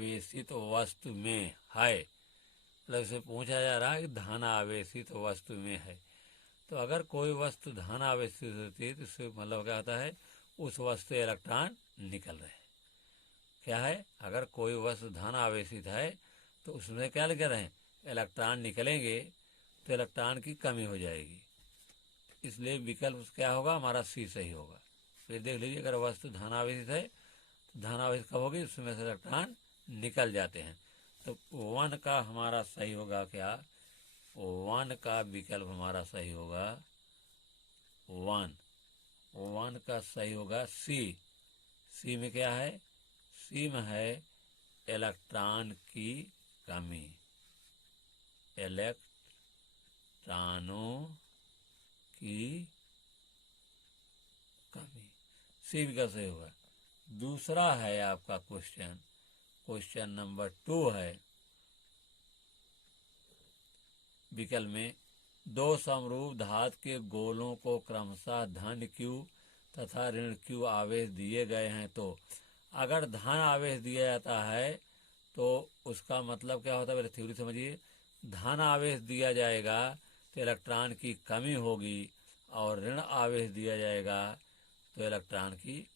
आवेशित वस्तु में है, मतलब से पूछा जा रहा है कि धन आवेशित वस्तु में है। तो अगर कोई वस्तु धन आवेशित होती है तो इससे मतलब क्या होता है, उस वस्तु से इलेक्ट्रॉन निकल रहे हैं। क्या है, अगर कोई वस्तु धन आवेशित है तो उसमें क्या लिख रहे हैं, इलेक्ट्रॉन निकलेंगे तो इलेक्ट्रॉन की कमी हो जाएगी। इसलिए विकल्प क्या होगा, हमारा सी सही होगा। फिर देख लीजिए, अगर वस्तु धन आवेशित है तो धन आवेशित कब होगी, उसमें से इलेक्ट्रॉन निकल जाते हैं। तो 1 का हमारा सही होगा क्या, 1 का विकल्प हमारा सही होगा 1 का सही होगा सी में क्या है, सी में है इलेक्ट्रॉन की कमी, इलेक्ट्रॉनों की कमी, सी विकल्प सही होगा। दूसरा है आपका क्वेश्चन नंबर 2 है, विकल्प में 2 समरूप धातु के गोलों को क्रमशः धन Q तथा ऋण Q आवेश दिए गए हैं। तो अगर धन आवेश दिया जाता है तो उसका मतलब क्या होता है, पहले थ्योरी समझिए। धन आवेश दिया जाएगा तो इलेक्ट्रॉन की कमी होगी, और ऋण आवेश दिया जाएगा तो इलेक्ट्रॉन की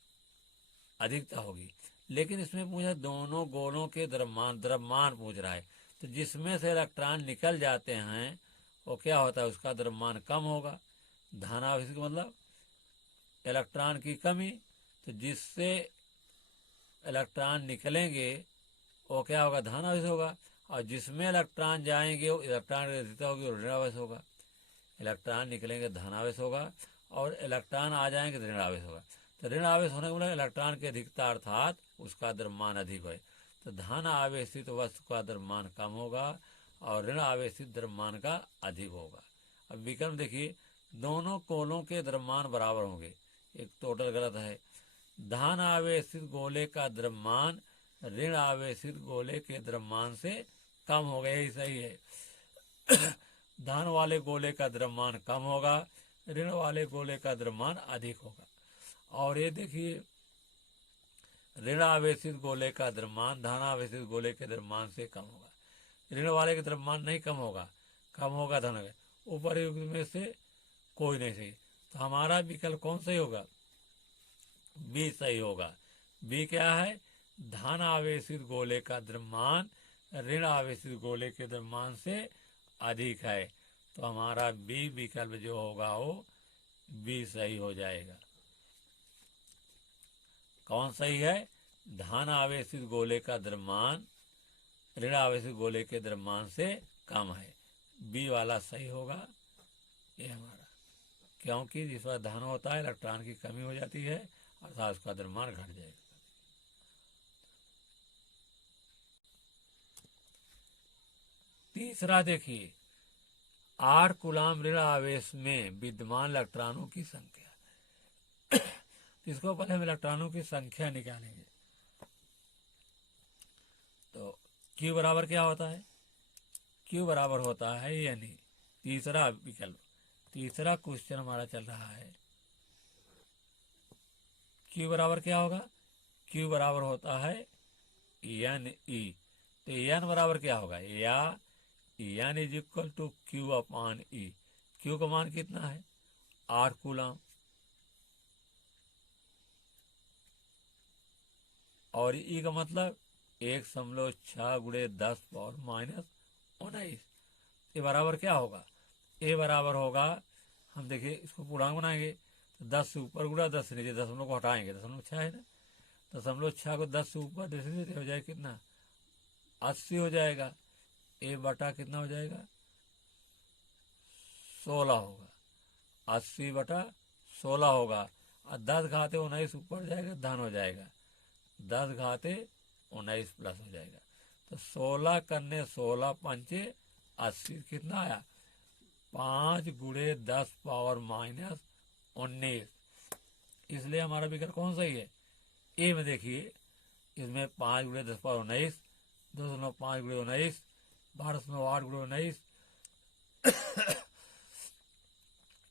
अधिकता होगी। लेकिन इसमें पूछा दोनों गोलों के द्रव्यमान पूछ रहा है, तो जिसमें से इलेक्ट्रॉन निकल जाते हैं वो क्या होता है, उसका द्रव्यमान कम होगा। धन आवेश का मतलब इलेक्ट्रॉन की कमी, तो जिससे इलेक्ट्रॉन निकलेंगे वो क्या होगा, धन आवेश होगा। और जिसमें इलेक्ट्रॉन जाएंगे वो इलेक्ट्रॉन की अधिकता होगी और ऋण आवेश होगा। इलेक्ट्रॉन निकलेंगे धन आवेश होगा, और इलेक्ट्रॉन आ जाएंगे तो ऋण आवेश होगा। तो ऋण आवेश होने का मतलब इलेक्ट्रॉन की अधिकता अर्थात उसका द्रव्यमान अधिक है। तो धन आवेशित वस्तु का द्रव्यमान कम होगा और ऋण आवेशित द्रव्यमान का अधिक होगा। अब विकल्प देखिए, दोनों गोलों के द्रव्यमान बराबर होंगे, एक टोटल गलत है। धन आवेशित गोले का द्रव्यमान ऋण आवेशित गोले के द्रव्यमान से कम होगा, यही सही है। धन वाले गोले का द्रव्यमान कम होगा, ऋण वाले गोले का द्रव्यमान अधिक होगा। और ये देखिए, ऋण आवेशित गोले का द्रव्यमान धन आवेशित गोले के द्रव्यमान से कम होगा। ऋण वाले का द्रव्यमान नहीं कम होगा, कम होगा धन का। ऊपर में से कोई नहीं सही, तो हमारा विकल्प कौन सही होगा, बी सही होगा। बी क्या है, धन आवेशित गोले का द्रव्यमान ऋण आवेशित गोले के द्रव्यमान से अधिक है। तो हमारा बी विकल्प जो होगा वो बी सही हो जाएगा। कौन सही है, धन आवेशित गोले का द्रव्यमान ऋण आवेशित गोले के द्रव्यमान से कम है, बी वाला सही होगा ये हमारा। क्योंकि जिस पर धन होता है इलेक्ट्रॉन की कमी हो जाती है अर्थात उसका द्रव्यमान घट जाएगा। तीसरा देखिए, 8 कूलाम ऋण आवेश में विद्यमान इलेक्ट्रॉनों की संख्या। इसको पहले हम इलेक्ट्रॉनों की संख्या निकालेंगे। तो Q बराबर क्या होता है, Q बराबर होता है, यानी तीसरा विकल्प, तीसरा क्वेश्चन हमारा चल रहा है। Q बराबर क्या होगा, Q बराबर होता है NE। तो N बराबर क्या होगा, या N is equal to Q upon E। Q का मान कितना है, 8 कूलाम, और E का मतलब 1.6 गुणे 10 पावर माइनस 19। ये बराबर क्या होगा, ए बराबर होगा, हम देखिए इसको पूर्णांक बनाएंगे तो 10 से ऊपर गुणा 10 से नीचे, दशमलव को हटाएंगे, 0.6 है ना, 0.6 को 10 से ऊर नीचे हो जाए कितना, 80 हो जाएगा। ए बटा कितना हो जाएगा, 16 होगा, 80 बटा 16 होगा। और 10 घाते 19 ऊपर जाएगा, धन हो जाएगा, 10 घाते 19 प्लस हो जाएगा। तो 16 करने 16 पंचे 80, कितना आया, 5 गुणे 10 पावर माइनस 19। इसलिए हमारा विकल्प कौन सही है, ए में देखिए, इसमें 5 गुणे 10 पावर 19, 2.5 गुणे 19, 12.8 गुणे 19,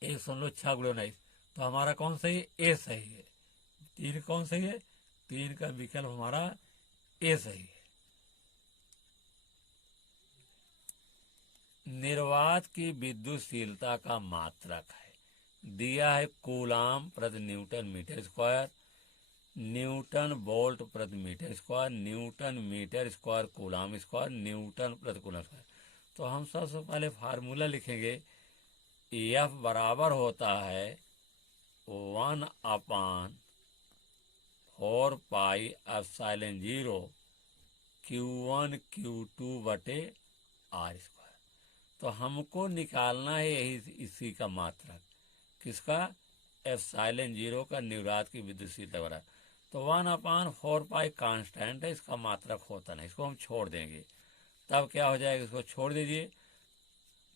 1.6 गुणे 19। तो हमारा कौन सही है, ए सही है। 3 कौन सही है, 3 का विकल्प हमारा ए सही है। निर्वात की विद्युतशीलता का मात्रक है, दिया है कूलाम प्रति newton metre square, newton volt प्रति metre square, newton metre square coulomb square, newton प्रति कूलाम स्क्वायर। तो हम सबसे पहले फार्मूला लिखेंगे। एफ बराबर होता है 1/4πε0 Q1 Q2 बटे आर स्क्वायर। तो हमको निकालना है यही इसी का मात्रक, किसका? ε0 का निर्वात की विद्युतशीलता बराबर। तो 1/4π कांस्टेंट है, इसका मात्रक होता नहीं, इसको हम छोड़ देंगे। तब क्या हो जाएगा, इसको छोड़ दीजिए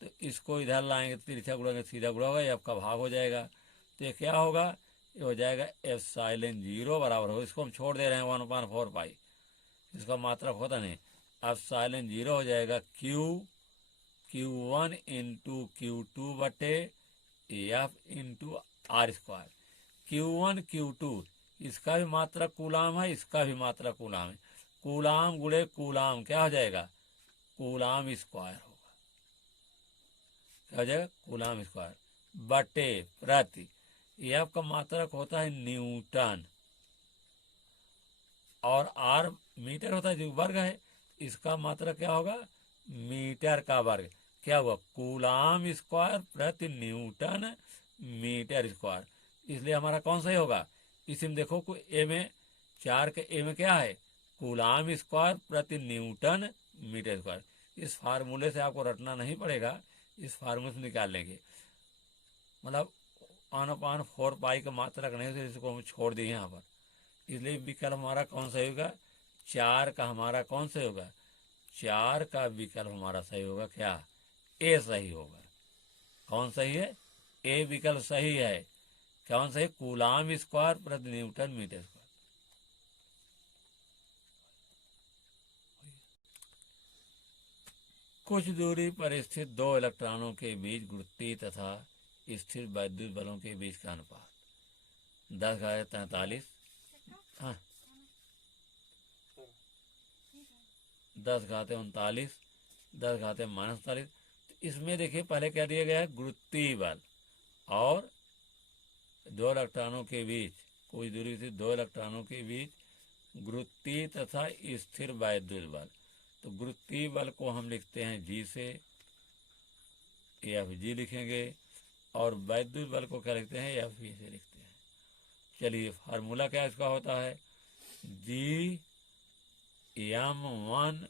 तो इसको इधर लाएंगे, तिरछा गुणा सीधा गुणा होगा, ये आपका भाग हो जाएगा। तो ये क्या होगा, ये हो जाएगा ε0 बराबर हो, इसको हम छोड़ दे रहे हैं 1/4π, इसका मात्रक होता नहीं। ε0 हो जाएगा Q1 इंटू Q2 बटे F into are square. Q1 Q2 इसका भी मात्रक कूलाम है, इसका भी मात्रक कूलाम है। कूलाम गुणे कूलाम क्या हो जाएगा, कूलाम स्क्वायर होगा। क्या हो जाएगा, कूलाम स्क्वायर बटे प्रति, एफ का मात्रक होता है न्यूटन और आर मीटर होता है, जो वर्ग है, इसका मात्रक क्या होगा, मीटर का वर्ग। क्या हुआ, कूलाम स्क्वायर प्रति न्यूटन मीटर स्क्वायर। इसलिए हमारा कौन सा ही होगा, इसमें देखो को ए में 4 के ए में क्या है, कूलाम स्क्वायर प्रति न्यूटन मीटर स्क्वायर। इस फार्मूले से आपको रटना नहीं पड़ेगा, इस फार्मूले से निकाल लेंगे। मतलब 1/4π का मात्रक नहीं, तो इसको हम छोड़ दिए यहाँ पर। इसलिए विकल्प हमारा कौन सा होगा, 4 का हमारा कौन सा होगा, 4 का विकल्प हमारा सही होगा। क्या, ए सही होगा। कौन सही है, ए विकल्प सही है। कौन सही, कूलाम स्क्वायर प्रति न्यूटन मीटर स्क्वायर। कुछ दूरी पर स्थित दो इलेक्ट्रॉनों के बीच गुरुत्वीय तथा स्थिर वैद्युत बलों के बीच का अनुपात 10⁻43, हाँ 10⁻39, 10⁻⁻43। इसमें देखिए पहले क्या दिया गया है, गुरुत्वीय बल और दो इलेक्ट्रॉनों के बीच, कुछ दूरी से दो इलेक्ट्रॉनों के बीच गुरुत्वीय तथा स्थिर वैद्युत बल। तो गुरुत्वीय बल को हम लिखते हैं जी से, एफ जी लिखेंगे, और वैद्युत बल को क्या लिखते हैं, एफ ई से लिखते हैं। चलिए फार्मूला क्या इसका होता है, जी m1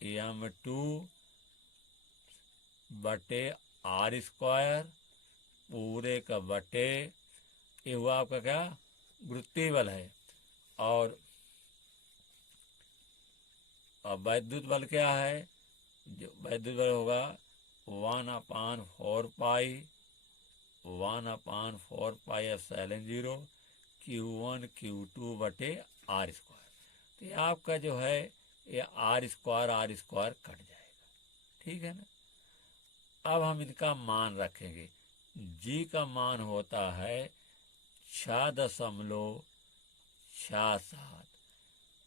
m2 बटे आर स्क्वायर पूरे का बटे, ये हुआ आपका क्या, गुरुत्वीय बल है। और वैद्युत बल क्या है, जो वैद्युत बल होगा 1/4πε0 Q1 Q2 बटे आर स्क्वायर। तो ये आपका जो है, ये आर स्क्वायर कट जाएगा, ठीक है ना। अब हम इनका मान रखेंगे। जी का मान होता है 6.67,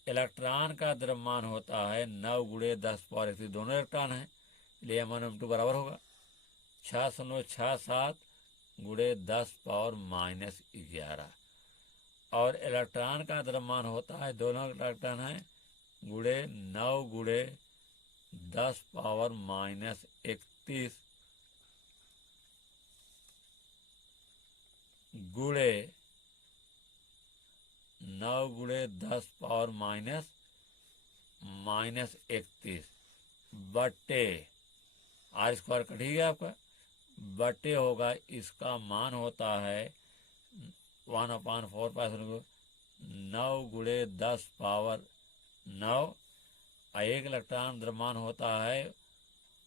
इलेक्ट्रॉन का द्रव्यमान होता है 9 × 10⁻⁻⁰, दोनों इलेक्ट्रॉन हैं, इसलिए m1 m2 बराबर होगा 6.67 × 10⁻−11। और इलेक्ट्रॉन का द्रव्यमान होता है, दोनों इलेक्ट्रॉन हैं, गुणे 9 × 10⁻−31 गुणे 9 × 10⁻−31 बटे आर स्क्वायर कट ही गया आपका, बटे होगा, इसका मान होता है 1/4π 9 × 10⁻9। एक इलेक्ट्रॉन द्रव्यमान होता है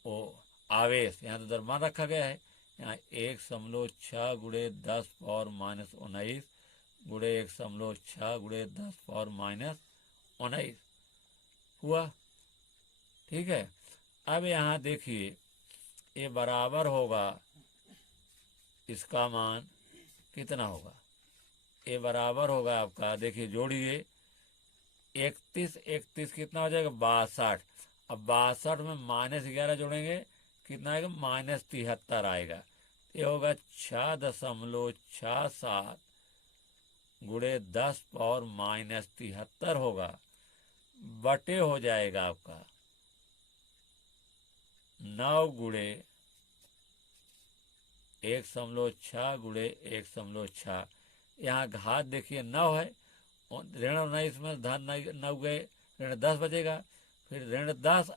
वो आवेश, यहाँ तो द्रव्यमान रखा गया है, यहाँ 1.6 × 10⁻−19 गुणे 1.6 × 10⁻−19 हुआ, ठीक है। अब यहाँ देखिए ये बराबर होगा, इसका मान कितना होगा, ये बराबर होगा आपका, देखिए जोड़िए 31 कितना हो जाएगा, 62। अब 62 में -11 जोड़ेंगे कितना आएगा, -73 आएगा। ये होगा 6.67 गुणे 10 पावर -73 होगा, बटे हो जाएगा आपका 9 गुणे 1.6 गुणे 1.6। यहाँ घात देखिए 9 है, ऋण 19 में धन 9 गए, ऋण 10 बचेगा, फिर ऋण 10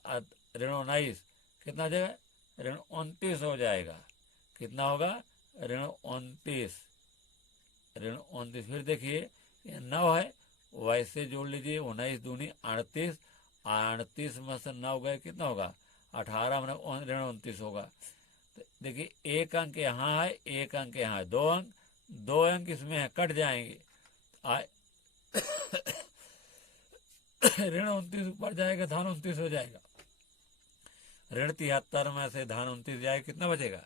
ऋण 19 कितना हो जाएगा, ऋण 29 हो जाएगा। कितना होगा, ऋण 29, ऋण 29। फिर देखिए ये 9 है, वैसे जोड़ लीजिए, 19 दूनी 38, 38 में से 9 गए कितना होगा, 18 में ऋण 29 होगा। तो देखिए एक अंक यहाँ है, एक अंक यहाँ है, दो अंक इसमें है, कट जाएंगे। ऋण 29 ऊपर जाएगा, धन 29 हो जाएगा। ऋण 73 में से धन 29 जाएगा, कितना बचेगा,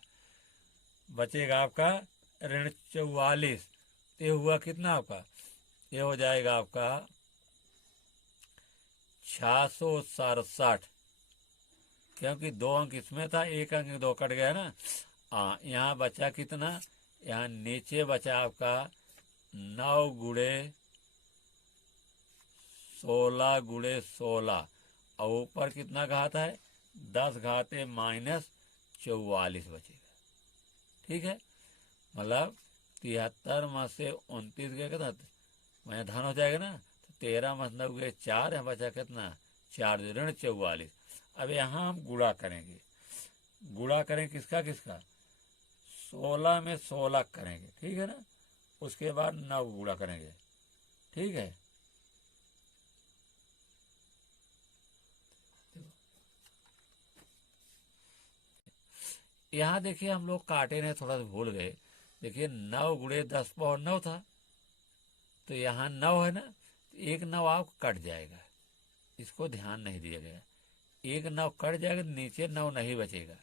बचेगा आपका ऋण 44। ये हुआ कितना आपका, ये हो जाएगा आपका 667, क्योंकि 2 अंक इसमें था, एक अंक 2 कट गया ना। यहाँ बचा कितना, यहाँ नीचे बचा आपका 9 गुणे 16 गुणे 16, और ऊपर कितना घात है, 10 घाते -44 बचेगा। ठीक है, मतलब 73 में से 29 गया कितना, मैं धन हो जाएगा ना, तो 13 में 9 गए 4 है, बचा कितना 4, ऋण 44। अब यहाँ हम गुणा करेंगे, गुणा करें किसका किसका, 16 में 16 करेंगे, ठीक है ना, उसके बाद 9 गुणा करेंगे। ठीक है, यहाँ देखिए हम लोग काटे नहीं, थोड़ा सा भूल गए। देखिए 9 गुणे 10 पावर 9 था, तो यहाँ 9 है ना, तो एक 9 आपको कट जाएगा, इसको ध्यान नहीं दिया गया। एक 9 कट जाएगा, नीचे 9 नहीं बचेगा।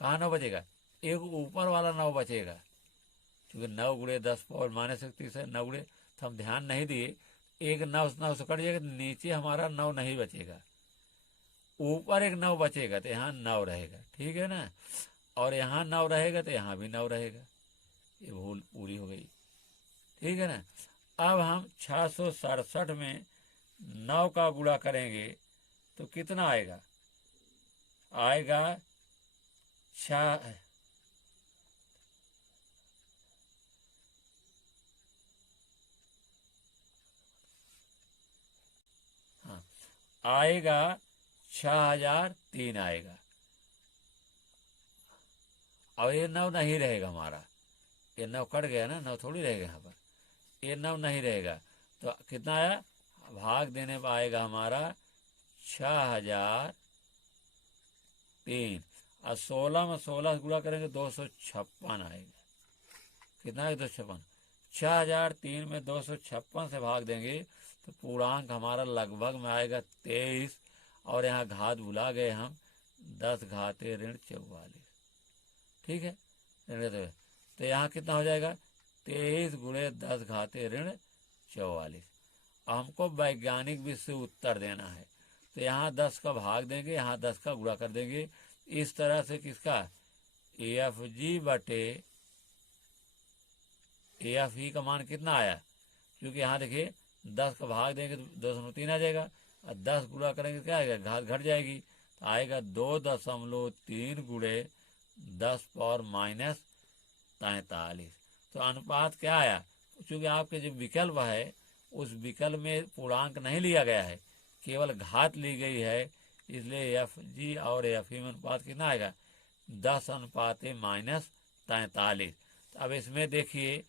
कहाँ 9 बचेगा, एक ऊपर वाला 9 बचेगा, क्योंकि 9 गुणे 10 पावर -31 है, 9 गुणे, तो हम ध्यान नहीं दिए। एक 9 से कट जाएगा, नीचे हमारा 9 नहीं बचेगा, ऊपर एक 9 बचेगा, तो यहाँ 9 रहेगा। ठीक है ना, और यहाँ 9 रहेगा तो यहाँ भी 9 रहेगा। ये भूल पूरी हो गई। ठीक है ना, अब हम 667 में 9 का गुणा करेंगे तो कितना आएगा, आएगा 6, हाँ, आएगा 6003 आएगा। और ये 9 नहीं रहेगा हमारा, ये 9 कट गया ना, 9 थोड़ी रहेगा यहाँ पर, ये 9 नहीं रहेगा। तो कितना आया, भाग देने पर आएगा हमारा 6003, और 16 में 16 गुणा करेंगे 256 आएगा। कितना है, 256। 6003 में 256 से भाग देंगे तो पूर्णांक हमारा लगभग में आएगा 23, और यहाँ घात भुला गए हम, 10 घाते ऋण 44। ठीक है, तो यहाँ कितना हो जाएगा, 23 गुणे 10 घाते ऋण 44। हमको वैज्ञानिक विधि से उत्तर देना है, तो यहाँ 10 का भाग देंगे, यहाँ 10 का गुणा कर देंगे। इस तरह से किसका, AFG बटे AFE का मान कितना आया, क्योंकि यहाँ देखिए 10 का भाग देंगे तो 203 आ जाएगा, और 10 गुणा करेंगे क्या आएगा, घात घट जाएगी, तो आएगा 2.3 गुणे 10 पावर -43। तो अनुपात क्या आया, क्योंकि आपके जो विकल्प है उस विकल्प में पूर्णांक नहीं लिया गया है, केवल घात ली गई है, इसलिए FG और AFE में अनुपात कितना आएगा, 10:-43। तो अब इसमें देखिए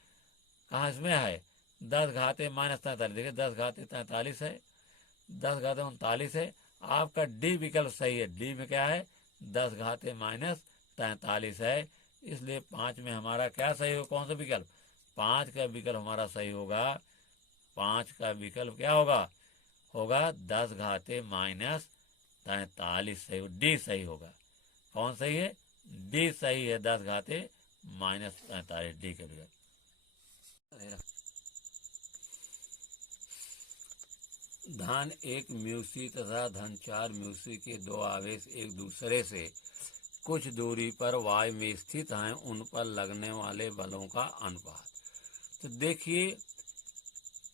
कहाँ इसमें है, 10 घाते -43, देखिए 10 घाते 43 है, 10 घाते 39 है। आपका डी विकल्प सही है, डी में क्या है, 10 घाते -43 है, इसलिए 5 में हमारा क्या सही हो, कौन सा विकल्प, 5 का विकल्प हमारा सही होगा। 5 का विकल्प क्या होगा, होगा 10 घाते -43 सही हो, डी सही होगा। कौन सही है, डी सही है, 10 घाते -43, डी के विकल्प। धन 1 म्यूसी तथा धन 4 म्यूसी के दो आवेश एक दूसरे से कुछ दूरी पर वायु में स्थित हैं उन पर लगने वाले बलों का अनुपात। तो देखिए,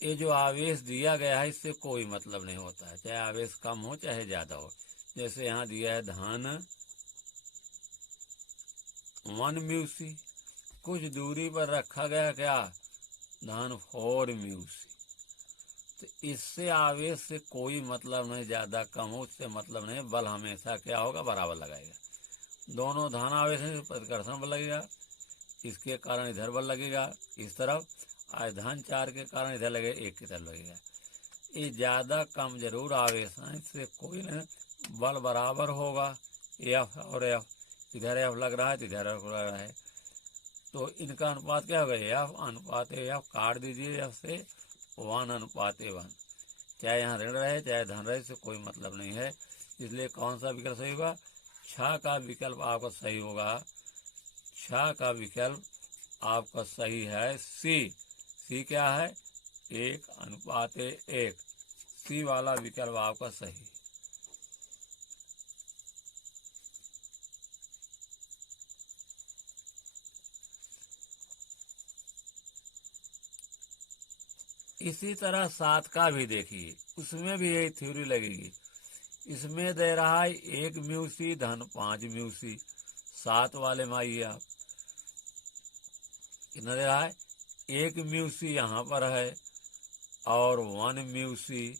ये जो आवेश दिया गया है इससे कोई मतलब नहीं होता है, चाहे आवेश कम हो चाहे ज़्यादा हो। जैसे यहाँ दिया है धन 1 म्यूसी, कुछ दूरी पर रखा गया क्या, धन 4 म्यूसी। तो इससे आवेश से कोई मतलब नहीं, ज़्यादा कम हो उससे मतलब नहीं, बल हमेशा क्या होगा, बराबर लगाएगा। दोनों धन आवेश है, प्रतिकर्षण बल लगेगा, इसके कारण इधर बल लगेगा इस तरफ, आज धन 4 के कारण इधर लगेगा 1 की तरफ लगेगा। ये ज़्यादा कम जरूर आवेश है, इससे कोई नहीं, बल बराबर होगा। एफ और एफ, इधर एफ लग रहा है तो इधर एफ लग रहा है, तो इनका अनुपात क्या होगा, एफ अनुपात एफ, काट दीजिए एफ से 1 अनुपात 1। चाहे यहाँ ऋण रहे चाहे धन रहे, इससे कोई मतलब नहीं है। इसलिए कौन सा विकल्प सही होगा, 6 का विकल्प आपका सही होगा। 6 का विकल्प आपका सही है सी। सी क्या है, 1 अनुपात 1। सी वाला विकल्प आपका सही। इसी तरह 7 का भी देखिए, उसमें भी यही थ्योरी लगेगी। इसमें दे रहा है 1 म्यूसी धन 5 म्यूसी। 7 वाले में आइए आप, कितना दे रहा है, 1 म्यूसी यहाँ पर है और 1 म्यूसी,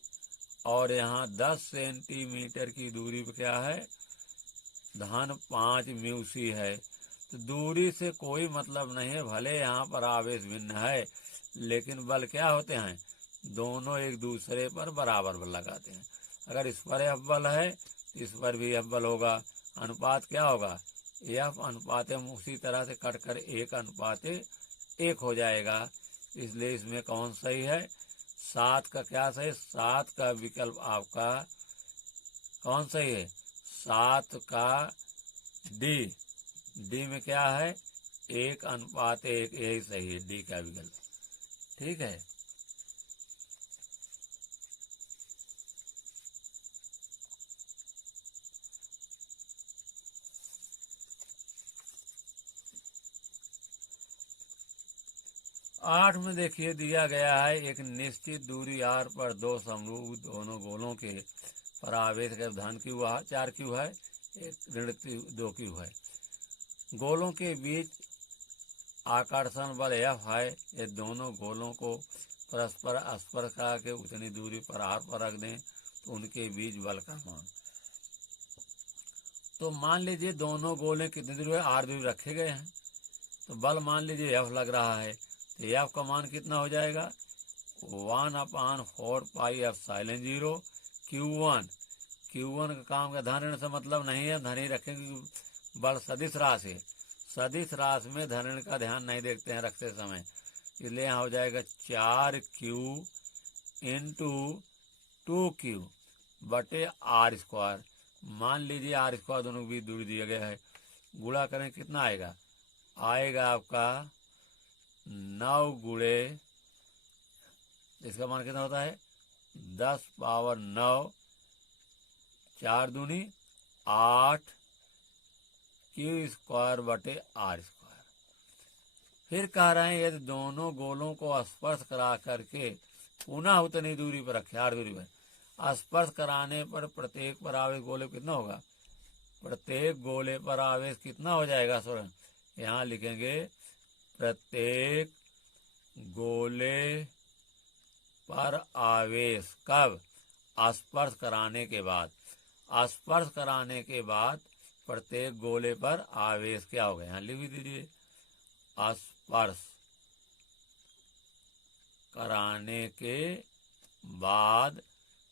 और यहाँ 10 सेंटीमीटर की दूरी पर क्या है, धन 5 म्यूसी है। तो दूरी से कोई मतलब नहीं है, भले यहाँ पर आवेश भिन्न है लेकिन बल क्या होते हैं, दोनों एक दूसरे पर बराबर बल लगाते हैं। अगर इस पर एफ बल है तो इस पर भी एफ बल होगा। अनुपात क्या होगा, एफ अनुपात उसी तरह से कट कर 1 अनुपात 1 हो जाएगा। इसलिए इसमें कौन सही है, 7 का क्या सही, 7 का विकल्प आपका कौन सही है, 7 का डी। डी में क्या है, 1 अनुपात 1, यही सही है डी का विकल्प। ठीक है, आठ में देखिए दिया गया है एक निश्चित दूरी आर पर दो समरूप दोनों गोलों के पर आवेश का धन क्यू 4 क्यू है, एक ऋण 2 क्यू है। गोलों के बीच आकर्षण बल एफ है। ये दोनों गोलों को परस्पर स्पर्श करा के उतनी दूरी पर आर पर रख दें तो उनके बीच बल का मान। तो मान लीजिए दोनों गोले कितनी दूरी है, आर दूरी रखे गए हैं, तो बल मान लीजिए एफ लग रहा है, तो एफ का मान कितना हो जाएगा, 1/4 पाई एप्सिलॉन 0 Q1। Q1 का काम का धन ऋण से मतलब नहीं है, धन ही रखेंगे, बल सदिश राशि है, सदिश राशि में धन ऋण का ध्यान नहीं देखते हैं रखते समय, इसलिए यहाँ हो जाएगा 4Q इंटू 2Q बटे R²। मान लीजिए R² दोनों के बीच दूरी दिया गया है, गुणा करें कितना आएगा, आएगा आपका 9 गुणे, इसका मान कितना होता है 10 पावर 9, 4 दूनी 8 Q² बटे R²। फिर कह रहे हैं यदि दोनों गोलों को स्पर्श करा करके पुनः उतनी दूरी पर रखे, 8 दूरी पर स्पर्श कराने पर प्रत्येक पर आवेश गोले कितना होगा, प्रत्येक गोले पर आवेश कितना हो जाएगा, सर यहाँ लिखेंगे प्रत्येक गोले पर आवेश कब, स्पर्श कराने के बाद, स्पर्श कराने के बाद प्रत्येक गोले पर आवेश क्या होगा, यहाँ लिख दीजिए, स्पर्श कराने के बाद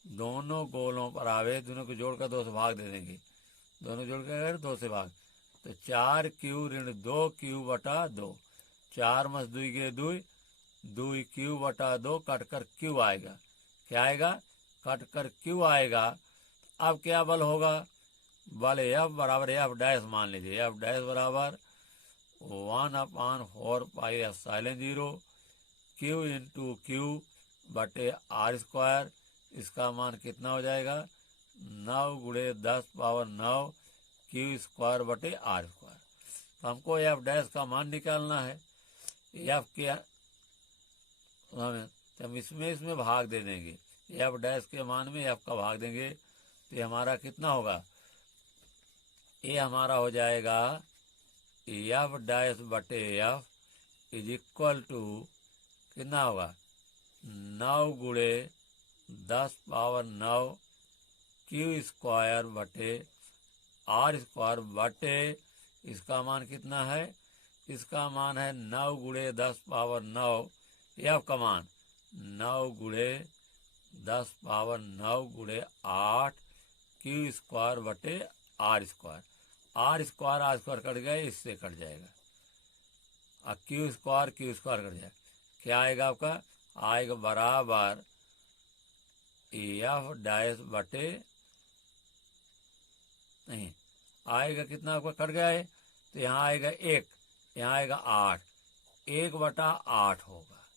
दोनों गोलों पर आवेश, दोनों को जोड़कर 2 से भाग दे देंगे, दोनों जोड़कर 2 से भाग, तो 4Q ऋण 2Q बटा 2, 4 मस 2 के 2, 2Q बटा 2 कटकर Q आएगा, क्या आएगा, कटकर Q आएगा। अब क्या बल होगा, बल F बराबर F डैश मान लीजिए, F डैश बराबर 1/4 pi epsilon 0 Q into Q बटे R²। इसका मान कितना हो जाएगा, 9 गुणे 10 पावर 9 क्यू स्क्वायर बटे आर स्क्वायर। तो हमको एफ डैश का मान निकालना है। एफ के हम इसमें भाग दे देंगे, एफ डैश के मान में एफ का भाग देंगे, तो ये हमारा कितना होगा, ये हमारा हो जाएगा एफ डैश बटे एफ इज इक्वल टू कितना होगा 9 गुणे 10 पावर 9 क्यू स्क्वायर बटे आर स्क्वायर बटे इसका मान कितना है, इसका मान है 9 गुणे 10 पावर 9, एफ का मान 9 गुणे 10 पावर 9 गुणे 8 क्यू स्क्वायर बटे R square. R square cut गए, इससे कट जाएगा, और क्यू स्क्वायर कट जाएगा। क्या आएगा आपका, आएगा बराबर एफ डैश बटे, नहीं आएगा कितना आपका कट गया है, तो यहाँ आएगा 1, यहाँ आएगा 8, 1/8 होगा।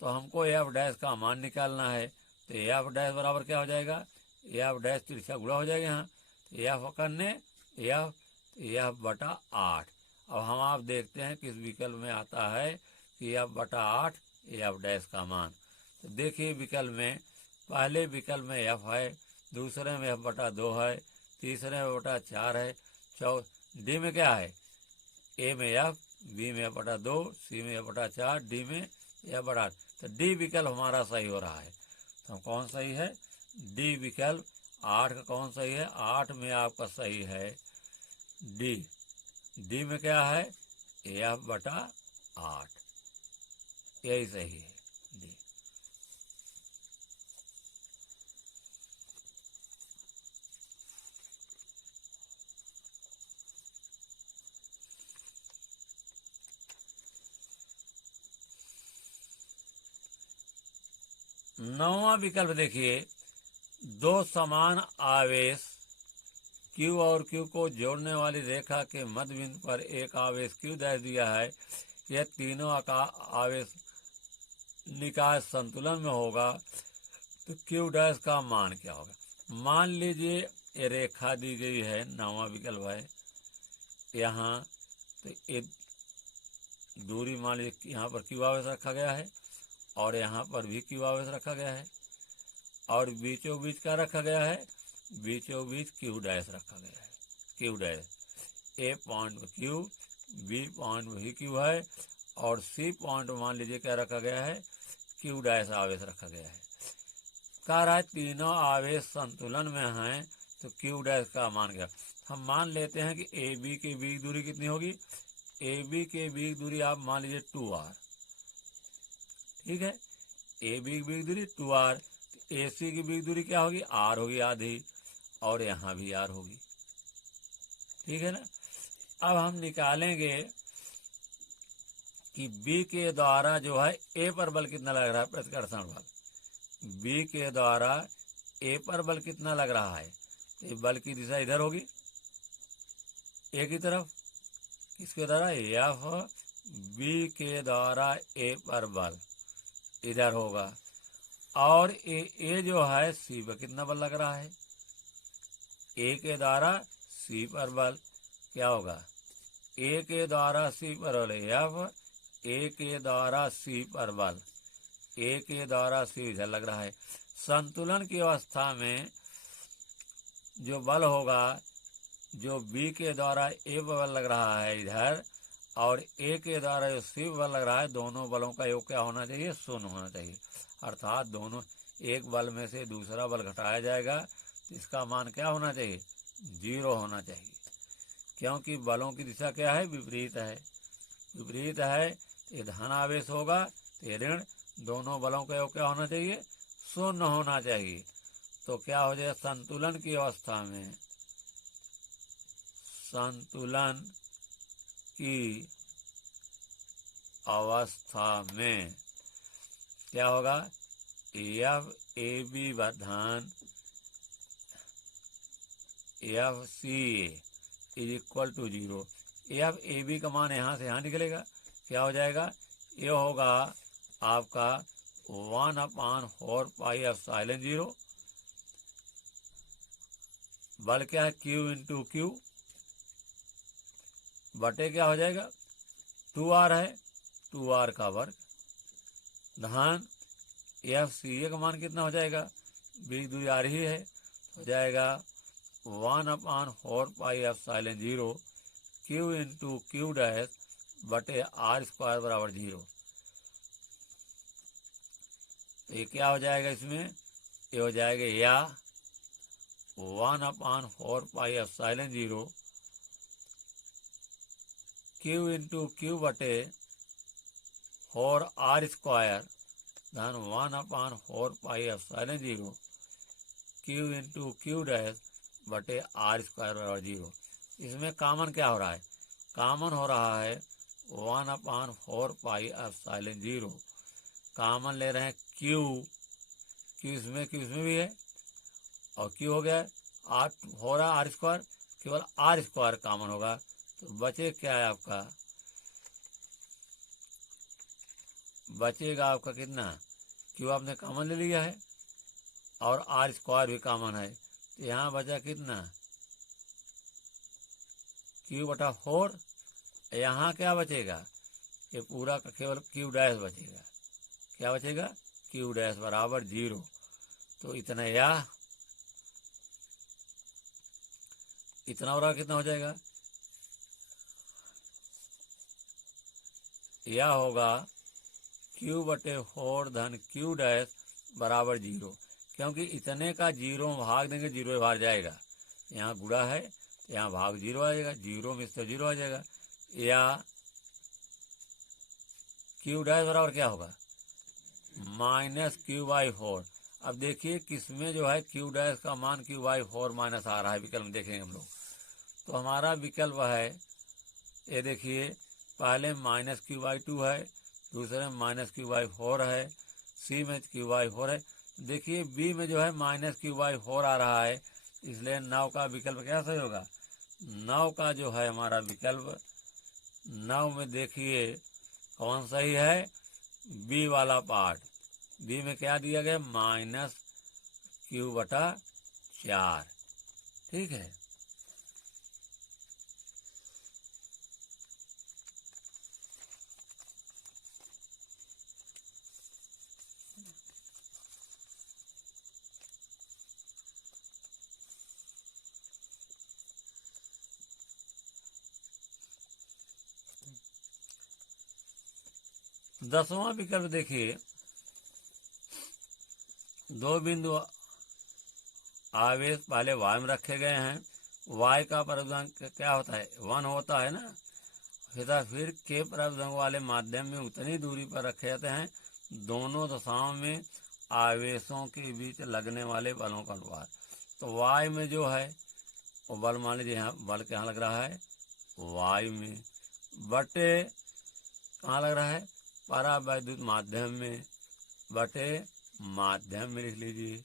तो हमको एफ डैश का मान निकालना है, तो एफ डैश बराबर क्या हो जाएगा, एफ डैश तिरछा गुणा हो जाएगा यहाँ, तो एफ करने एफ बटा 8। अब हम आप देखते हैं किस विकल्प में आता है कि एफ बटा 8 एफ डैश का मान। तो देखिए विकल्प में, पहले विकल्प में एफ है, दूसरे में एफ बटा 2 है, तीसरे में बटा 4 है, डी में क्या है, ए में एफ, बी में एफ बटा 2, सी में एफ बटा 4, डी में एफ बटा 8। तो डी विकल्प हमारा सही हो रहा है। तो कौन सही है, डी विकल्प 8 का कौन सही है, 8 में आपका सही है डी। डी में क्या है, एफ बटा 8, यही सही है डी। नौवां विकल्प देखिए, दो समान आवेश Q और Q को जोड़ने वाली रेखा के मध्य बिंदु पर एक आवेश Q डैश दिया है। यह तीनों आवेश निकाय संतुलन में होगा, तो Q डैश का मान क्या होगा। मान लीजिए ये रेखा दी गई है, नौवां विकल्प है यहाँ, तो ये दूरी मान लीजिए यहाँ पर Q आवेश रखा गया है और यहाँ पर भी Q आवेश रखा गया है, और बीचों बीच क्या रखा गया है, बीचों बीच Q डैश रखा गया है। Q डैश ए पॉइंट में Q, बी पॉइंट में भी Q है, और सी पॉइंट मान लीजिए क्या रखा गया है, Q डैश आवेश रखा गया है। कह रहा है तीनों आवेश संतुलन में हैं, तो Q डैश का मान क्या। हम मान लेते हैं कि ए बी के बीच दूरी कितनी होगी, ए बी के बीच दूरी आप मान लीजिए 2r, ठीक है, ए बी की बीच दूरी 2r, ए सी की बीच दूरी क्या होगी, r होगी आधी, और यहाँ भी r होगी, ठीक है ना। अब हम निकालेंगे कि B के द्वारा जो है A पर बल कितना लग रहा है, प्रतिकर्षण बल। B के द्वारा A पर बल कितना लग रहा है, तो बल की दिशा इधर होगी, A की तरफ, किसके द्वारा, F B के द्वारा A पर बल इधर होगा, और A जो है C पर कितना बल लग रहा है, A के द्वारा C पर बल क्या होगा, A के द्वारा C पर बल F, A के द्वारा C पर बल, A के द्वारा C इधर लग रहा है। संतुलन की अवस्था में जो बल होगा, जो B के द्वारा A पर बल लग रहा है इधर, और A के द्वारा जो C पर बल लग रहा है, दोनों बलों का योग क्या होना चाहिए, शून्य होना चाहिए। अर्थात दोनों, एक बल में से दूसरा बल घटाया जाएगा, तो इसका मान क्या होना चाहिए, 0 होना चाहिए, क्योंकि बलों की दिशा क्या है, विपरीत है। विपरीत है, ये धन आवेश होगा, तो ये ऋण, दोनों बलों का योग क्या होना चाहिए, शून्य होना चाहिए। तो क्या हो जाए, संतुलन की अवस्था में, संतुलन की अवस्था में क्या होगा, एफ ए बी धन F C is equal to 0। F A B का मान यहाँ से यहाँ निकलेगा, क्या हो जाएगा, ये होगा आपका 1/4πε0। बल क्या है, Q इंटू Q, बटे क्या हो जाएगा, 2r है, 2r का वर्ग धन एफ सी ए का मान कितना हो जाएगा, बी दूरी आ रही है, हो जाएगा 1/4πε0 क्यू इंटू क्यू डैश बटे आर स्क्वायर बराबर 0। तो ये क्या हो जाएगा, इसमें ये हो जाएगा या 1/4πε0 क्यू इंटू क्यू बटे 4r स्क्वायर धन 1/4πε0 क्यू इंटू क्यू डैश बटे आर स्क्वायर बराबर 0। इसमें कॉमन क्या हो रहा है, कॉमन हो रहा है 1/4πε0, कॉमन ले रहे हैं क्यू, क्यू इसमें भी है और क्यू हो गया आर हो रहा आर स्क्वायर, केवल आर स्क्वायर कॉमन होगा तो बचे क्या है आपका, बचेगा आपका कितना, क्यू आपने कॉमन ले लिया है और आर स्क्वायर भी कॉमन है, तो यहाँ बचा कितना, क्यू बटा 4। यहाँ क्या बचेगा, ये पूरा का केवल क्यू डैश बचेगा, क्या बचेगा, क्यू डैश बराबर 0। तो इतना और कितना हो जाएगा, यह होगा क्यू बटे 4 धन क्यू डैश बराबर 0, क्योंकि इतने का 0 भाग देंगे 0 बाहर जाएगा, यहाँ गुणा है यहाँ भाग 0 आ जाएगा, 0 में से 0 आ जाएगा, या क्यू डैश बराबर क्या होगा, -q/4। अब देखिए किसमें जो है क्यू डैश का मान q/4 माइनस आ रहा है, विकल्प देखेंगे हम लोग। तो हमारा विकल्प है, ये देखिए पहले -q/2 है, दूसरे में -q/4 है, सी में q/4 है। देखिए बी में जो है -q/4 आ रहा है, इसलिए 9 का विकल्प क्या सही होगा, 9 का जो है हमारा विकल्प 9 में देखिए कौन सही है, बी वाला पार्ट, बी में क्या दिया गया -q/4, ठीक है। दसवां विकल्प देखिए, दो बिंदु आवेश पहले y में रखे गए हैं, y का परिवर्तन क्या होता है 1 होता है ना, फिर के परिवर्तन वाले माध्यम में उतनी दूरी पर रखे जाते हैं, दोनों दशाओं में आवेशों के बीच लगने वाले बलों का अनुपात। तो y में जो है वो बल मान लीजिए यहाँ बल कहाँ लग रहा है, y में, बटे कहाँ लग रहा है, परावैद्युत माध्यम में, बटे माध्यम में लिख लीजिए।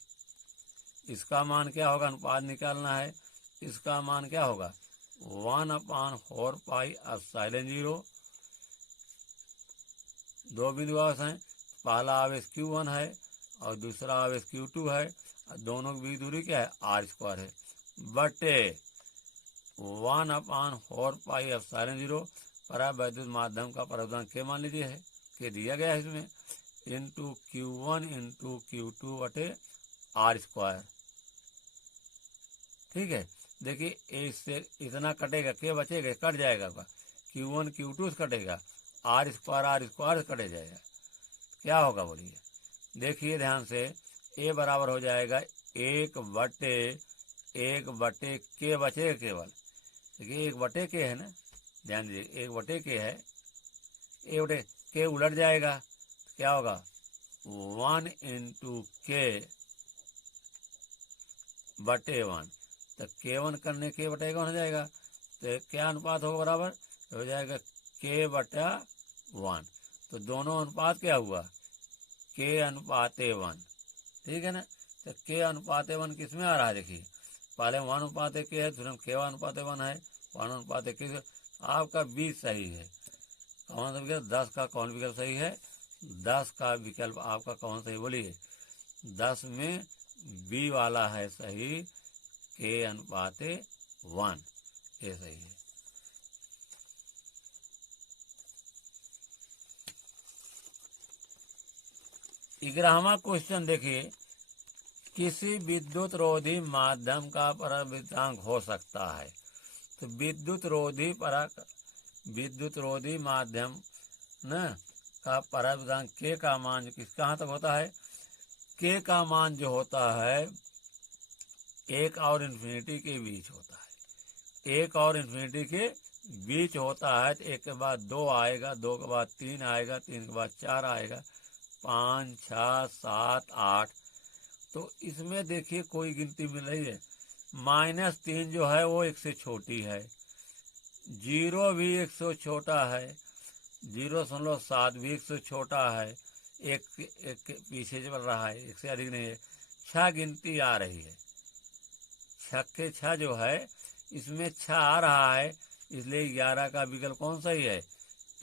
इसका मान क्या होगा, अनुपात निकालना है, इसका मान क्या होगा 1/4πε0। दो बिंदु आवेश हैं, पहला आवेश q1 है और दूसरा आवेश q2 है, और दोनों की दूरी क्या है r² है, बटे 1/4πε0 परावैद्युत माध्यम का परिवर्तन के मान लीजिए है, के दिया गया है इसमें, इंटू q1 इंटू q2 बटे r²। ठीक है, देखिए इससे इतना कटेगा, के बचेगा, कट जाएगा, q1 q2 कटेगा, r² कटे जाएगा, क्या होगा बोलिए। देखिए ध्यान से, a बराबर हो जाएगा 1/1 के बचेगा केवल, देखिए 1 के है ना, ध्यान दीजिए 1 के है, के उलट जाएगा, क्या होगा 1 इंटू के बटे 1, तो k1 करने के बटे 1 हो जाएगा, तो क्या अनुपात होगा बराबर हो जाएगा k/1। तो दोनों अनुपात क्या हुआ k/1, ठीक है ना। तो k/1 किस में आ रहा है, देखिए पहले 1/k है, दूसरे में k/1 है, 1/k, आपका 20 सही है। कौन सा विकल्प, 10 का कौन विकल्प सही है, 10 का विकल्प आपका कौन सही बोलिए, 10 में बी वाला है सही, k/1 ये सही है। 11वां क्वेश्चन देखिए, किसी विद्युत रोधी माध्यम का परावर्तनांक हो सकता है। तो विद्युत रोधी माध्यम न का परावर्तनांक के का मान कहाँ तक होता है, के का मान जो होता है 1 और इन्फिनिटी के बीच होता है। 1 और इन्फिनिटी के बीच होता है। तो 1 के बाद 2 आएगा, 2 के बाद 3 आएगा, 3 के बाद 4 आएगा, 5, 6, 7, 8। तो इसमें देखिए कोई गिनती मिल रही है। -3 जो है वो 1 से छोटी है, 0 भी 1 से छोटा है, 0.7 भी 1 से छोटा है, एक पीछे चल रहा है, 1 से अधिक नहीं है। 6 गिनती आ रही है, 6 6 जो है इसमें 6 आ रहा है, इसलिए 11 का विकल्प कौन सही है?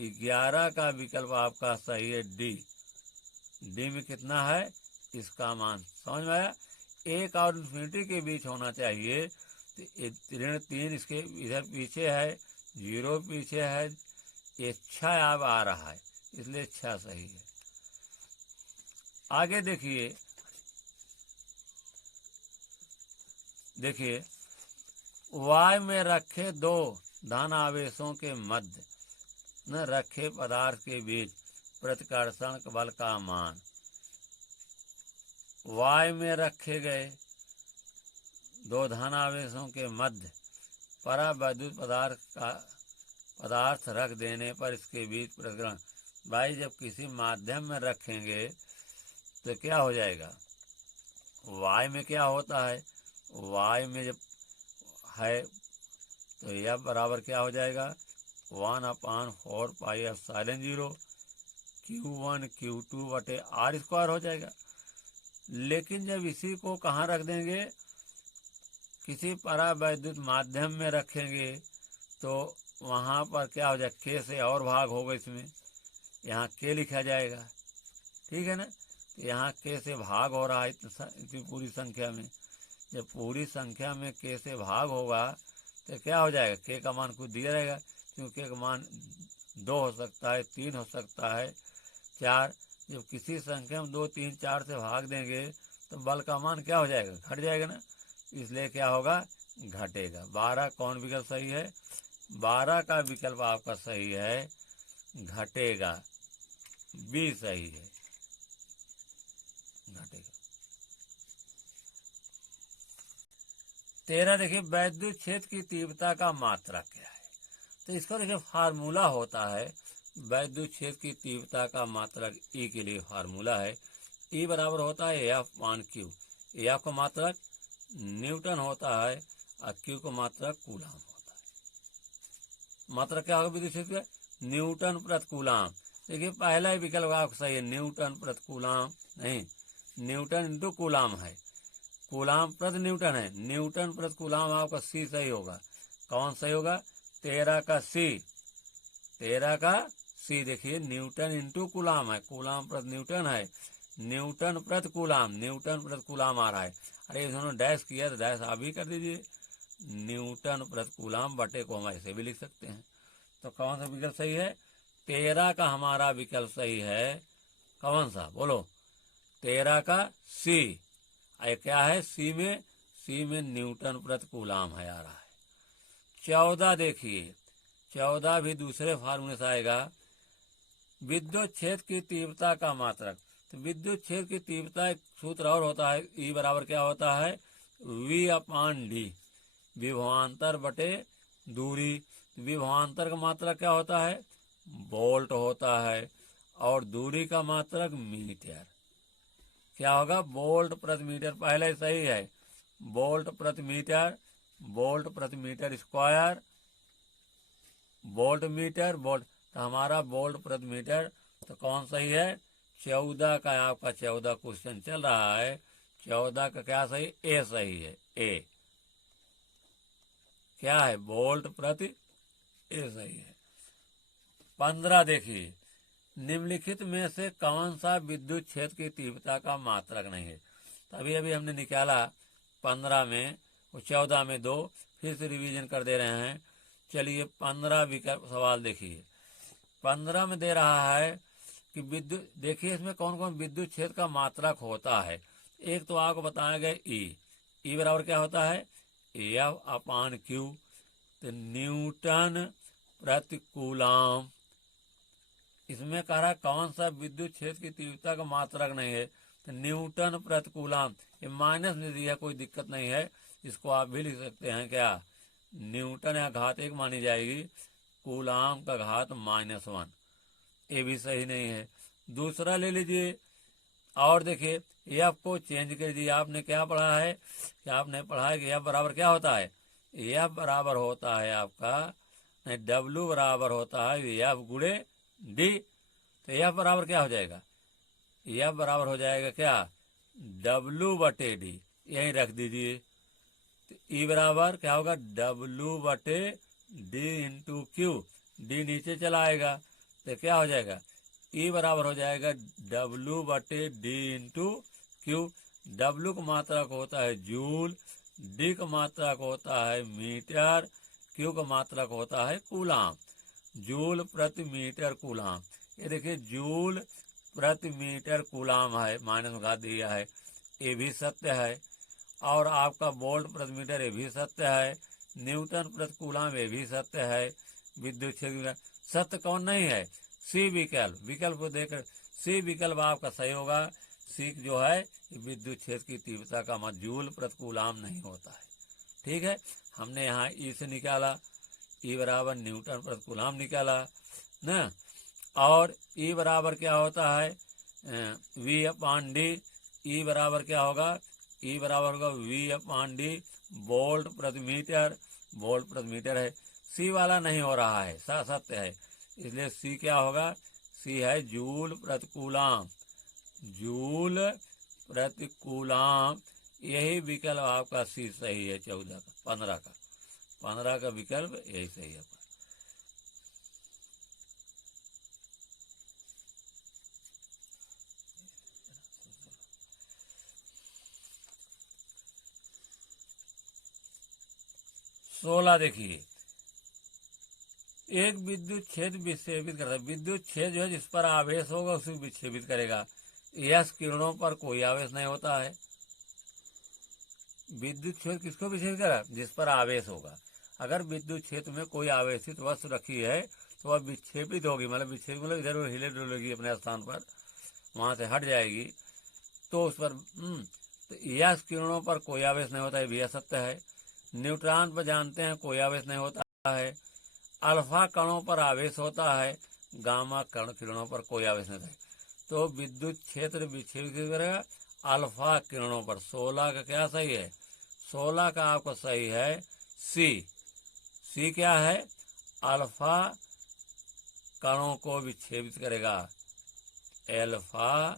11 का विकल्प आपका सही है डी। डी में कितना है इसका मान, समझ में आया? 1 और इन्फिनिटी के बीच होना चाहिए। तो ऋण 3 इसके इधर पीछे है, 0 पीछे है, ये 6 अब आ रहा है, इसलिए 6 सही है। आगे देखिए y में रखे 2 धन आवेशों के मध्य न रखे पदार्थ के बीच प्रतिकर्षण बल का मान। y में रखे गए 2 धन आवेशों के मध्य परावैद्युत पदार्थ रख देने पर इसके बीच प्रतिकर्षण। भाई जब किसी माध्यम में रखेंगे तो क्या हो जाएगा, y में क्या होता है, y में जब है तो यह बराबर क्या हो जाएगा 1/4 पाई एप्सिलॉन 0 Q1 Q2 बटे r² हो जाएगा। लेकिन जब इसी को कहाँ रख देंगे, किसी परावैद्युत माध्यम में रखेंगे तो वहाँ पर क्या हो जाएगा, k से और भाग होगा, इसमें यहाँ k लिखा जाएगा, ठीक है ना। तो यहाँ k से भाग हो रहा है इतनी पूरी संख्या में। जब पूरी संख्या में k से भाग होगा तो क्या हो जाएगा, k का मान कुछ दिया रहेगा, क्योंकि k का मान 2 हो सकता है, 3 हो सकता है, 4। जब किसी संख्या में 2, 3, 4 से भाग देंगे तो बल का मान क्या हो जाएगा, घट जाएगा ना, इसलिए क्या होगा, घटेगा। 12 कौन विकल्प सही है, 12 का विकल्प आपका सही है, घटेगा, बी सही है, घटेगा। 13 देखिए, वैद्युत क्षेत्र की तीव्रता का मात्रक क्या है। तो इसका देखिए फार्मूला होता है, वैद्युत क्षेत्र की तीव्रता का मात्रक E के लिए फार्मूला है, E बराबर होता है F/Q। F का मात्रक न्यूटन होता है और Q का मात्रक कूलाम होता है। मात्रक क्या होगा विद्युत क्षेत्र का, न्यूटन प्रति कूलाम। देखिए पहला ही विकल्प आपका सही है, न्यूटन प्रति कूलाम नहीं, न्यूटन इंटू कूलाम है, कूलाम प्रति न्यूटन है, न्यूटन प्रति कूलाम आपका सी सही होगा। कौन सही होगा, 13 का सी, 13 का सी। देखिए न्यूटन इंटू कूलाम है, कूलाम प्रति न्यूटन है, न्यूटन प्रति कूलाम, न्यूटन प्रति कूलाम आ रहा है। अरे इन्होंने डैश किया तो डैश आप भी कर दीजिए, न्यूटन प्रति कूलाम बटे को हम ऐसे भी लिख सकते हैं। तो कौन सा विकल्प सही है, 13 का हमारा विकल्प सही है, कौन सा बोलो, 13 का सी। क्या है सी में न्यूटन प्रति कूलाम है आ रहा है। 14 देखिए, 14 भी दूसरे फार्मूले से आएगा, विद्युत क्षेत्र की तीव्रता का मात्रक। तो विद्युत क्षेत्र की तीव्रता एक सूत्र और होता है, E बराबर क्या होता है, V/D, विभवांतर बटे दूरी। विभवांतर का मात्रक क्या होता है, वोल्ट होता है, और दूरी का मात्रक मीटर। क्या होगा, वोल्ट प्रति मीटर, पहले सही है, वोल्ट प्रति मीटर, वोल्ट प्रति metre square, volt metre volt. तो हमारा वोल्ट प्रति मीटर, तो कौन सही है, 14 का आपका 14 क्वेश्चन चल रहा है, 14 का क्या सही, ए सही है, ए क्या है, वोल्ट प्रति, ए सही है। 15 देखिए, निम्नलिखित में से कौन सा विद्युत क्षेत्र की तीव्रता का मात्रक नहीं है। अभी अभी हमने निकाला 15 में, 14 में 2, फिर से रिवीजन कर दे रहे हैं। चलिए 15 विकल्प सवाल देखिए, 15 में दे रहा है कि विद्युत, देखिए इसमें कौन कौन विद्युत क्षेत्र का मात्रक होता है। एक तो आपको बताया गया ई बराबर क्या होता है, एफ अपान क्यू, तो न्यूटन प्रति कूलाम। इसमें कह रहा कौन सा विद्युत क्षेत्र की तीव्रता का मात्रक नहीं है, तो न्यूटन प्रति कूलाम। ये माइनस में दिया, कोई दिक्कत नहीं है, इसको आप भी लिख सकते हैं क्या, न्यूटन या घात 1 मानी जाएगी, कूलाम का घात -1, ये भी सही नहीं है। दूसरा ले लीजिए, और देखिए एफ को चेंज कर दीजिए। आपने क्या पढ़ा है कि आपने पढ़ा है कि एफ बराबर क्या होता है, एफ बराबर होता है आपका, नहीं डब्लू बराबर होता है एफ गुणे डी। तो एफ बराबर क्या हो जाएगा, एफ बराबर हो जाएगा क्या, डब्लू बटे डी, यही रख दीजिए। तो ई बराबर क्या होगा, डब्लू बटे डी इंटू क्यू, डी नीचे चला आएगा, तो क्या हो जाएगा, ई बराबर हो जाएगा डब्लू बटे डी इंटू क्यू। डब्लू का मात्रक होता है जूल, डी का मात्रक होता है मीटर, क्यू का मात्रक होता है कूलाम, जूल प्रति मीटर कूलाम। ये देखिए जूल प्रति मीटर कूलाम है, माइनस में घात दिया है, ये भी सत्य है। और आपका वोल्ट प्रति मीटर, ये भी सत्य है। न्यूटन प्रति कूलाम, ये भी सत्य है। विद्युत क्षेत्र सत्य कौन नहीं है, सी विकल्प, विकल्प को देखकर सी विकल्प आपका सही होगा। सी जो है विद्युत क्षेत्र की तीव्रता का मत जूल प्रति कूलाम नहीं होता है। ठीक है, हमने यहाँ ई से निकाला, ई बराबर न्यूटन प्रति कूलाम निकाला ना। और ई बराबर क्या होता है, वी अपान डी, ई बराबर क्या होगा, ई बराबर होगा वी अपान डी वोल्ट प्रति मीटर, वोल्ट प्रति मीटर है। सी वाला नहीं हो रहा है, सत्य है, इसलिए सी क्या होगा, सी है जूल प्रति कूलाम, जूल प्रति कूलाम। यही विकल्प आपका सी सही है, 14 का 15 का विकल्प यही सही है। 16 देखिए, एक विद्युत क्षेत्र विक्षेपित करता है। विद्युत क्षेत्र जो है जिस पर आवेश होगा उसे विक्षेपित करेगा। यस किरणों पर कोई आवेश नहीं होता है। विद्युत क्षेत्र किसको विक्षेपित करेगा, जिस पर आवेश होगा। अगर विद्युत क्षेत्र में कोई आवेशित वस्तु रखी है तो वह विक्षेपित होगी, मतलब विक्षेपित मतलब इधर उधर हिले डुलेगी अपने स्थान पर, वहां से हट जाएगी, तो उस पर तो यस किरणों पर कोई आवेश नहीं होता है, भी सत्य है। न्यूट्रॉन पर जानते हैं कोई आवेश नहीं होता है। अल्फा कणों पर आवेश होता है, गामा कण किरणों पर कोई आवेश नहीं है। तो विद्युत क्षेत्र विक्षेपित करेगा अल्फा किरणों पर। 16 का क्या सही है, 16 का आपका सही है सी। सी क्या है, अल्फा कणों को विक्षेपित करेगा, अल्फा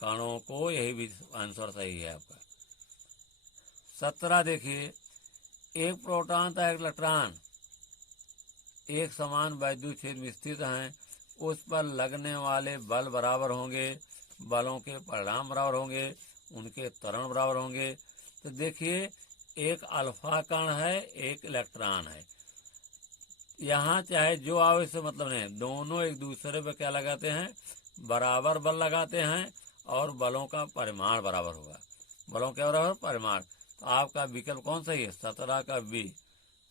कणों को, यही भी आंसर सही है आपका। 17 देखिए, एक प्रोटॉन तथा एक इलेक्ट्रॉन एक समान वैद्युत क्षेत्र में स्थित हैं, उस पर लगने वाले बल बराबर होंगे, बलों के परिणाम बराबर होंगे, उनके त्वरण बराबर होंगे। तो देखिए एक अल्फा कण है, एक इलेक्ट्रॉन है। यहाँ चाहे जो आवेश से मतलब नहीं, दोनों एक दूसरे पर क्या लगाते हैं, बराबर बल लगाते हैं, और बलों का परिमाण बराबर होगा। बलों के बराबर परिमाण। तो आपका विकल्प कौन सही है, 17 का बी।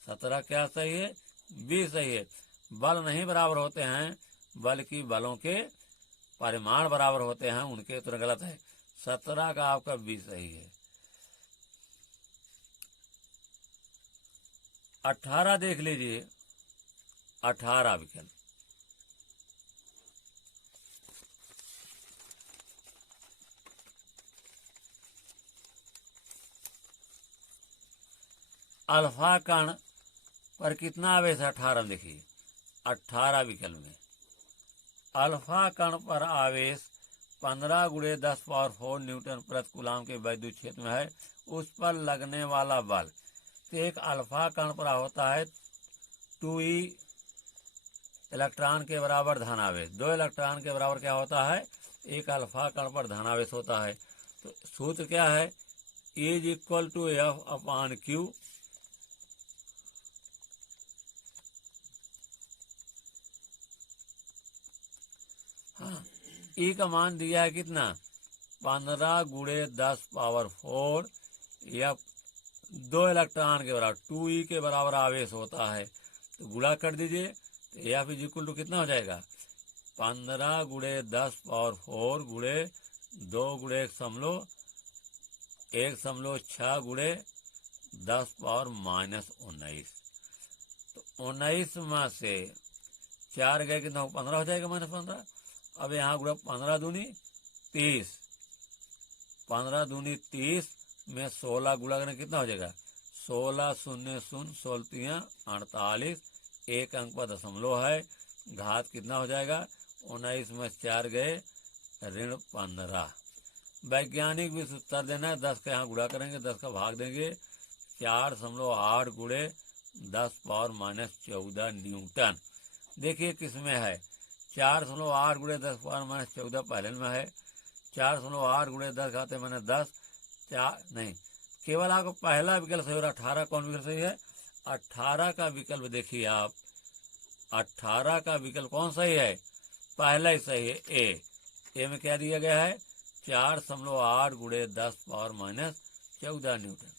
17 क्या सही है, बी सही है। बल नहीं बराबर होते हैं, बल्कि बलों के परिमाण बराबर होते हैं, उनके तो गलत है। 17 का आपका बी सही है। 18 देख लीजिए, 18 विकल्प, अल्फा कण पर कितना आवेश है, 18 लिखिए। 18 विकल्प में अल्फा कण पर आवेश 15 × 10⁴ न्यूटन प्रति कूलाम के वैद्युत क्षेत्र में है, उस पर लगने वाला बल। तो एक अल्फा कण पर होता है 2e इलेक्ट्रॉन के बराबर धनावेश। 2 इलेक्ट्रॉन के बराबर क्या होता है, एक अल्फा कण पर धनावेश होता है। तो सूत्र क्या है, E = F/Q। हाँ, ई का मान दिया है कितना, 15 गुणे 10 पावर 4 या 2 इलेक्ट्रॉन के बराबर, 2e के बराबर आवेश होता है। तो गुणा कर दीजिए, तो F इज इक्वल टू कितना हो जाएगा, 15 गुणे 10 पावर 4 गुणे 2 गुणे 1.6 गुणे 10 पावर -19। तो 19 में से 4 गए कितना, 15 हो जाएगा, -15। अब यहाँ गुणा 15 दूनी 30, 15 दूनी 30 में 16 गुणा करने कितना हो जाएगा, 16 शून्य शून्य 16 48, एक अंक पर दशमलव है, घात कितना हो जाएगा, 19 में 4 गए -15। वैज्ञानिक भी उत्तर देना है, 10 का यहाँ गुणा करेंगे, 10 का भाग देंगे, 4.8 गुणे 10 पावर -14 न्यूटन। देखिए किसमें है, 4.8 गुणे 10 पावर -14 पहले में है, 4.8 गुणे 10 घाते मैंने 10, 4 नहीं, केवल आपको पहला विकल्प सही हो रहा, 18 कौन विकल्प सही है, 18 का विकल्प देखिए आप, 18 का विकल्प कौन सही है, पहला ही सही है, ए में क्या दिया गया है, 4.8 गुणे 10 पावर -14 न्यूटन।